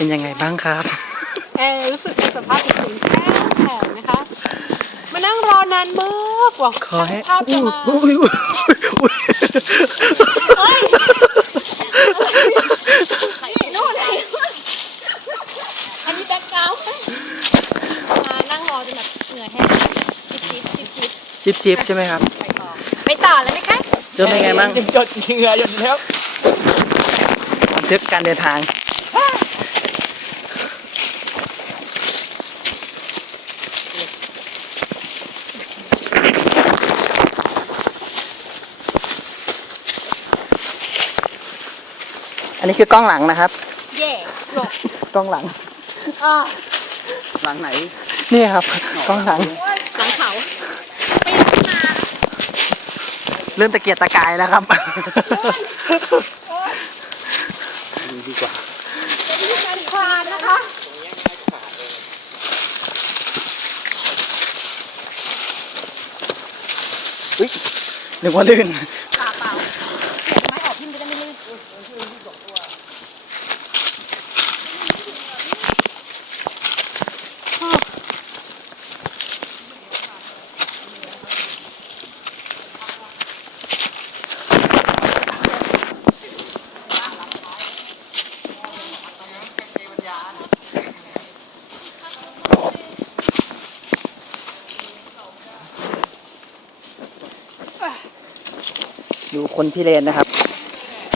เป็นยังไงบ้างครับ เออรู้สึกในสภาพจิตใจแข็งแข็งนะคะ มานั่งรอนานมากกว่าขอให้ช่างภาพจะมาอุ้ยอุ้ยอุ้ยเฮ้ยนี่นู่นเลยอันนี้แบ็คกราวด์มานั่งรอจนแบบเหนื่อยแห้งจิบจิบจิบจิบจิบจิบใช่ไหมครับไปต่อไปต่อเลยไหมคะ เจอเป็นไงบ้างจริงๆจดจริงเหรอหยดแล้วบันทึกการเดินทาง อันนี้คือกล้องหลังนะครับ เย่หลบกล้องหลัง อ่าหลังไหนนี่ครับ กล้องหลัง หลังเขาไปมาเริ่มตะเกียกตะกายแล้วครับดีกว่าเป็นคลานนะคะอุ้ยนึกว่าลื่นเปล่าเปล่าเสียบไม้ออกพิมพ์จะได้ไม่ลื่น ดูคนพี่เลนนะครับ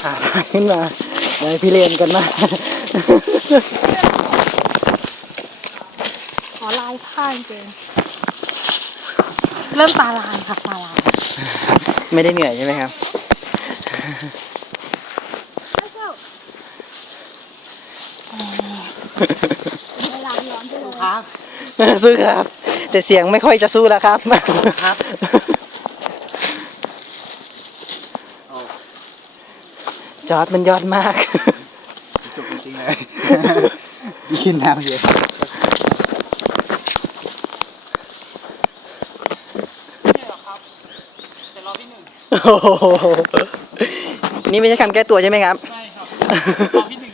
ขาขึ้นมาไปพี่เลนกันมาขอลายผ้าจริงเริ่มตาลายค่ะตาลายไม่ได้เหนื่อยใช่ไหมครับเวลาร้อนด้วยครับสู้ครับ แต่เสียงไม่ค่อยจะสู้แล้วครับ ครับ จอร์ดมันยอดมาก จบจริงๆเลยกินน้ำเยอะโอ้โหนี่ไม่ใช่คำแก้ตัวใช่ไหมครับ ใช่ครับรอพี่หนึ่ง